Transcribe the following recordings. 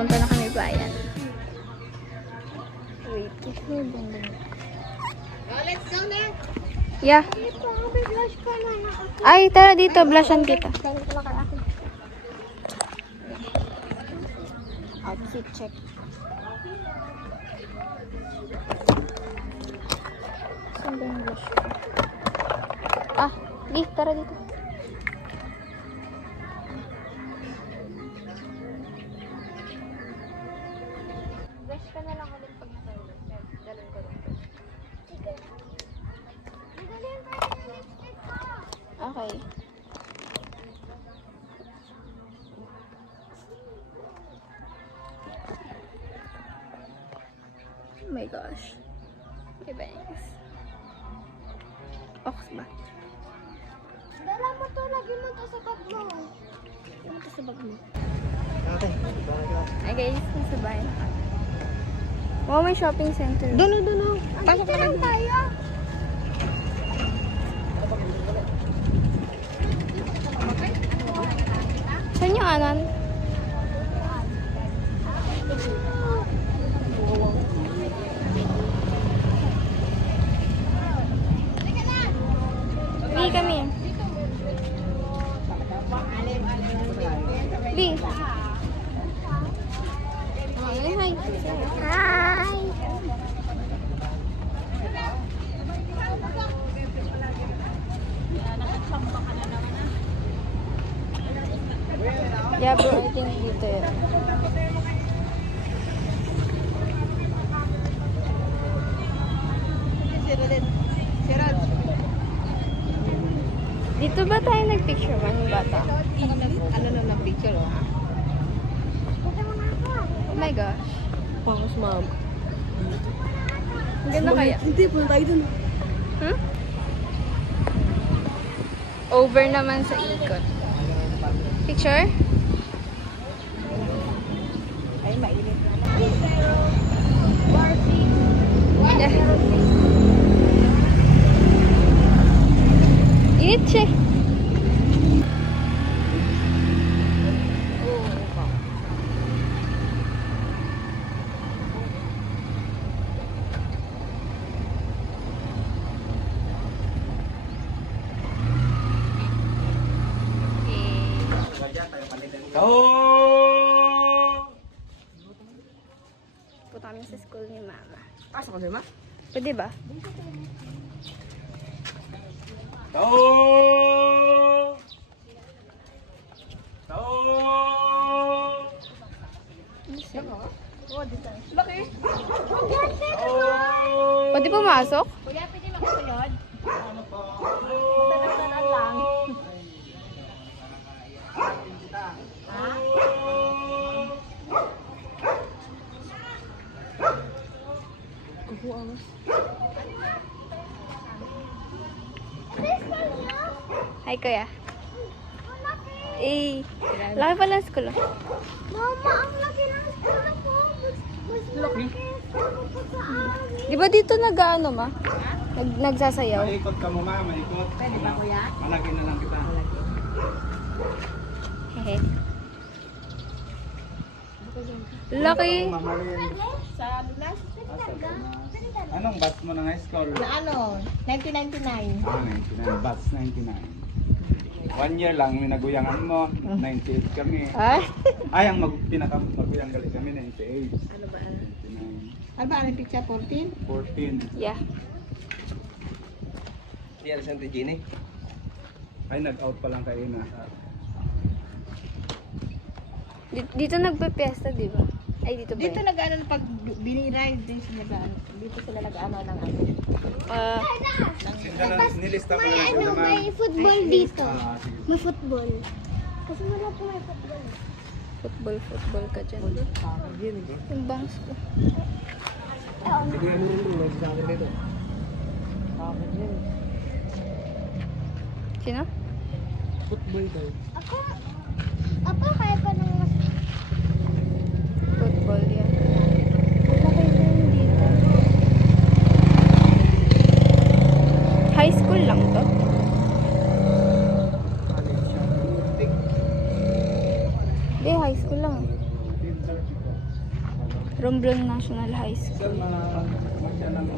Punta na kami bayan. Wait, Let's go na. yeah. Ay, tara dito. Blushan kita. Outfit check. Saan ba yung blush ko? Ah, di, tara dito. Blush ka na lang ulit pag natawag. Dalhin ko lang. Okay. Oh my gosh. Okay, thanks. Ox ba? Dala mo to, lagi mo to sa bag mo. Lagi mo to sa bag mo. Ay guys, nasa bahay. Wow, may shopping center. Doon. Pasok na lang tayo. Saan yung anan? Bi, kami. Bi. Hi. Hi. Yeah bro, I think dito yun. Dito ba tayo nagpicture man yung bata? Ano ng picture, oh? Oh my gosh. Pangos, ma'am. Ang ganda kaya. Hindi, punta tayo dun. Hmm? Over naman sa ikot. Picture? Ay, mainit. Yeah. Init siya. Punta kami sa school ni Mama. Pasok ka, ma? Pwede ba? Laki. Pwede pumasok? Kuya, pwede makasunod? Tanan lang. Ha? Hi, Kuya. Eh, laki pala ang school. Mama, ang laki ng school ko. Mas laki. Di ba dito nag-ano, ma? Nagsasayaw? Malikot ka mo, ma. Malikot. Pwede ba, kuya? Malaki na lang kita. Hehe. Laki. Mamarin. Sa Lunas? Anong batch mo ng high school? Na ano? 1999. 99. Batch 99. 1 year lang, minaguyangan mo. 98 kami. Ay? Ay, ang pinaka-maguyang galing kami, 98. Ano ba? 99. Ano ba? Ano yung picture? 14? 14. Yeah. Di alas ng Gini. Ay, nag-out pa lang kayo na. Dito nagpe-fiesta, di ba? Ay, dito ba? Dito yun? nag-ano pag biniride din sila dito sila nag-ano ng ano. Ah, Nilista ko May lang ano, naman. may football dito. Sige. May football. Kasi wala po may football. football ka dyan. Yung bangs ko. Sige, nung sa akin dito. Sino? Football daw. Ako kaya pa nang mas... Football yan. Laki din dito. High school lang to. Hindi, high school lang. Romblon National High School. Sir, magsiya ng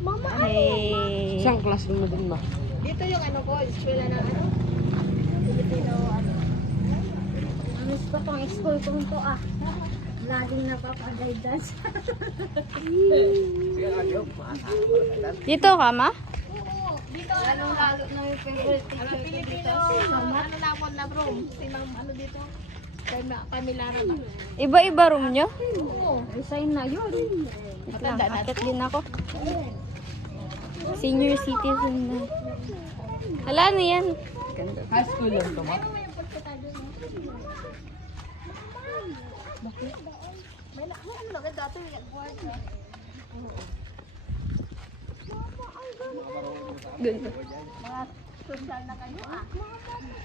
Mama, Hey. Isang classroom mo din ba? Dito yung ano ko, eskwela ng ano? Filipino ano. miss ko tong school kong to ah. Laging napapag-guidance. Dito ka, ma? Dito, anong lalo na yung favorite teacher ko dito? Ano na ako na room? Si ma'am, ano dito? Kami Lara ba? Iba-iba room nyo? Oo, resign na yun. Wait lang, akit din ako. Senior citizen na. Hala, ano yan? High school lang to, ma? Ano lang, dati yung board na. Ganda. Mga social na kayo ah.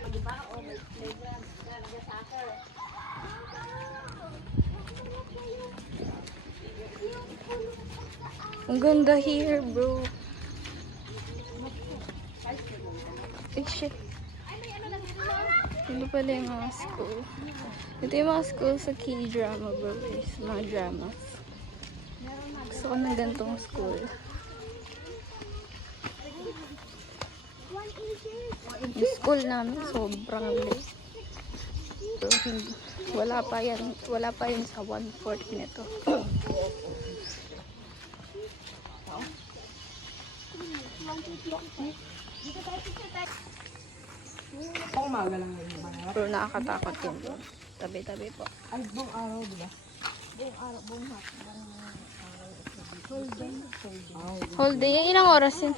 Diba? O may playground, nag-soccer. Ang ganda here, bro. Ay, shit. Ito pala yung mga school. Ito yung mga school sa K-drama, bro. Sa mga dramas. Gusto ko ng gantong school. Yung school namin, sobrang liit. Pero wala pa yan sa 1/4 nito. Umaga lang yun ba? Pero nakakatakot yun. Tabi-tabi po. Ay, buong araw, di ba? Whole day. Ilang oras yun?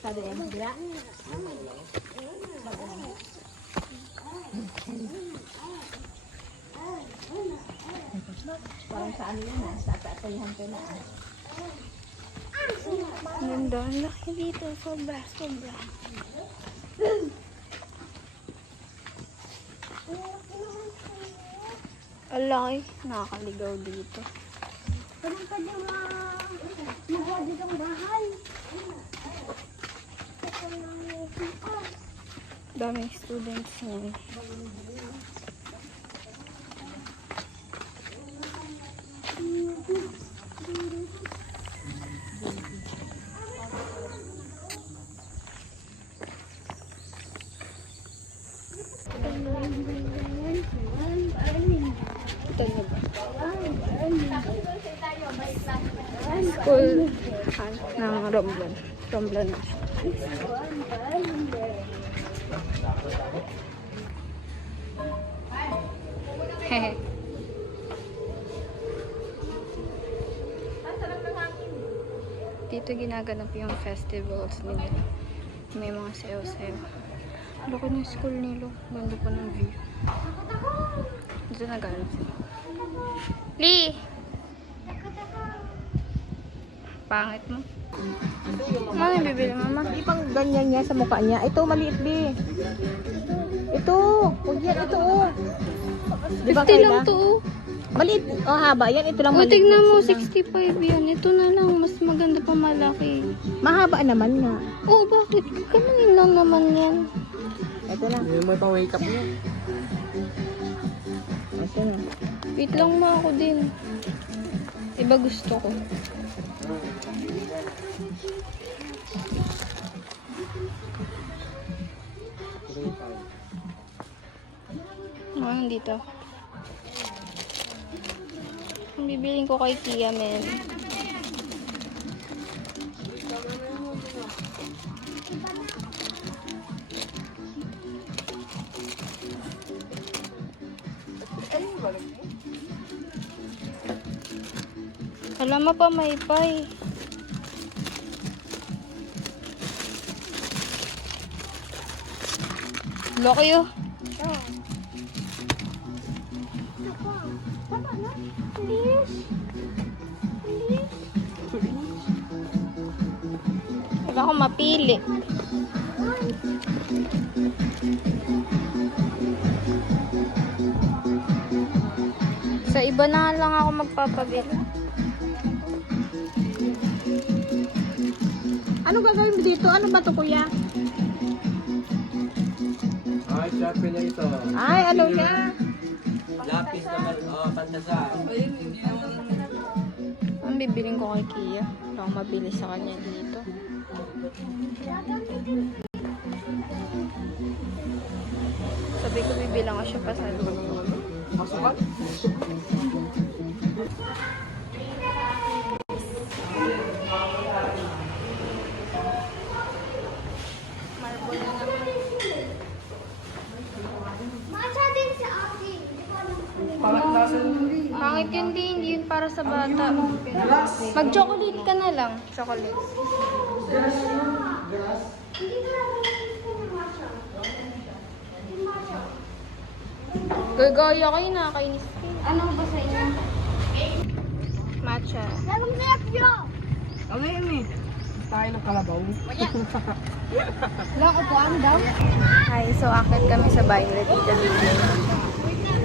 Sabi yan, bila. Parang sa ano yun ah, sa atayahan ko na ah. Ganda. Ang laki dito. Sobra. Sobra. Ang laki. Nakakaligaw dito. Ganun ka din magawa dito ang bahay. Daming students niyan. Ito na ba? School ng Romblon. Romblon na siya. Hehe. Dito ginaganap yung festivals nila. May mga sayo-sayo. Laki ng school nila. Ganda pa ng view. Dito naghanap sila. Lee! Pangit mo. Ano yung bibili, mama? Hindi pang ganyan niya sa mukha niya. Ito, maliit B. Ito, huwag yan, ito oh. Di ba 50 lang Kayla? to, oh. Maliit, oh haba. Yan, ito lang O, maliit. tignan mo, Ito lang. 65 yan. Ito na lang, mas maganda pa malaki. Mahaba naman nga. Oo, bakit? Kamanin lang naman yan. Ito na. Yung may pa-wake up niya. Ito na. Wait lang mo ako din. Iba gusto ko. Ano dito? Ang bibiling ko kay Kia, men. Alam mo pa, may pay. Laki yun. Tama na. Please. Please. Wala akong mapili. Sa iba na lang ako magpapabili. Ano gagawin mo dito? Ano ba to, kuya? Hi, Cha. Lapis na ito. Ay, ano niya? Lapis naman, pantasan. Ang bibiling ko kay Kia. Wala akong mabili sa kanya dito. Sabi ko bibilang ko siya pa sa loob. Masukat? Matcha din sa akin. Pangit yun din, hindi yun para sa bata. Mag-chocolate ka na lang. Chocolate. Hindi ko lang gusto ng matcha. Gagaya kayo, nakakainis kayo. Ano ba sa inyo? Matcha. Lalong sarap yun! Ano yun eh? Tayo ng kalabaw. Lang upuan daw? Hi, so akit kami sa bahay nila Tita Vivian.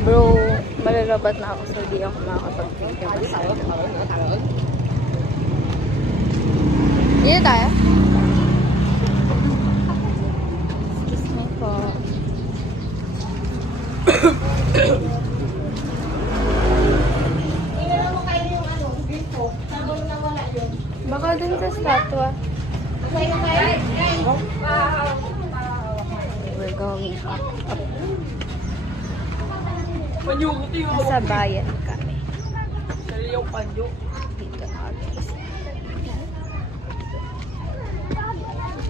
Bro, malalabat na ako so di ako makakapag-video. Dito tayo? Excuse me po. Tingnan mo kayo yung ano, bifo. Sabon na wala yun. Baka dun sa statua. Kayo na kayo? We're going up. Nasa bayan kami. Yung panyo. Dito kami.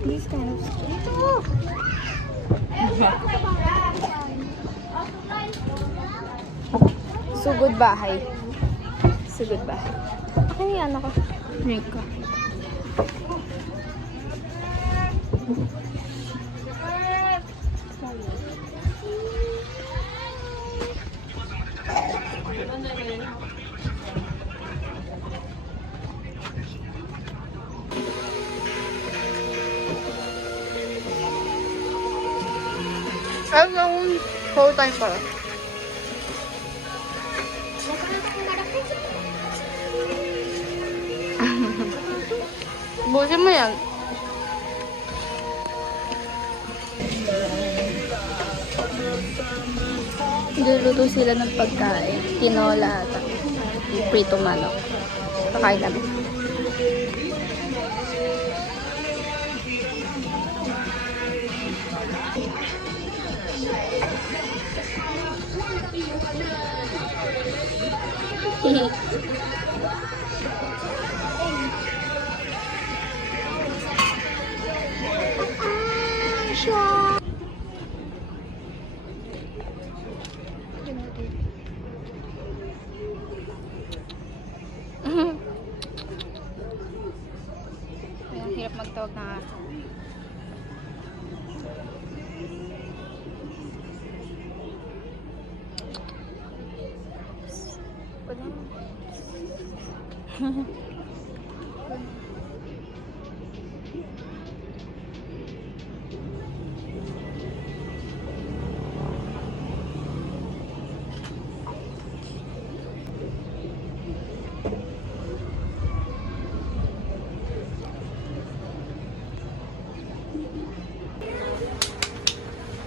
This kind of street. Sugod bahay. Sugod bahay. Ako yan ako. Drink ko. Ay, yung whole time pala. Busin mo yan. Niluluto sila ng pagkain. Tinola at prito manok. Pakain namin. Hehe. Ang hirap magtawag ng aso.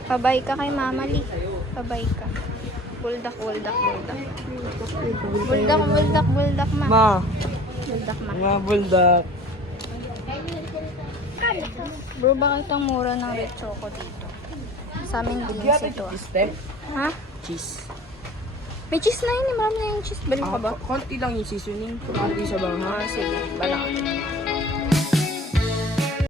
Pabay ka kay Mama Lee. Pabay ka. Buldak, buldak, buldak. Buldak, buldak, buldak, ma. Ma, Buldak, ma. mga buldak. Bro, bakit ang mura ng red choco dito? Sa amin drinks ito. Cheese, Ha? cheese. May cheese na yun. Marami na yung cheese. Balik ka ba? Konti lang yung seasoning. Konti sa bang ha? Sige, bala ka.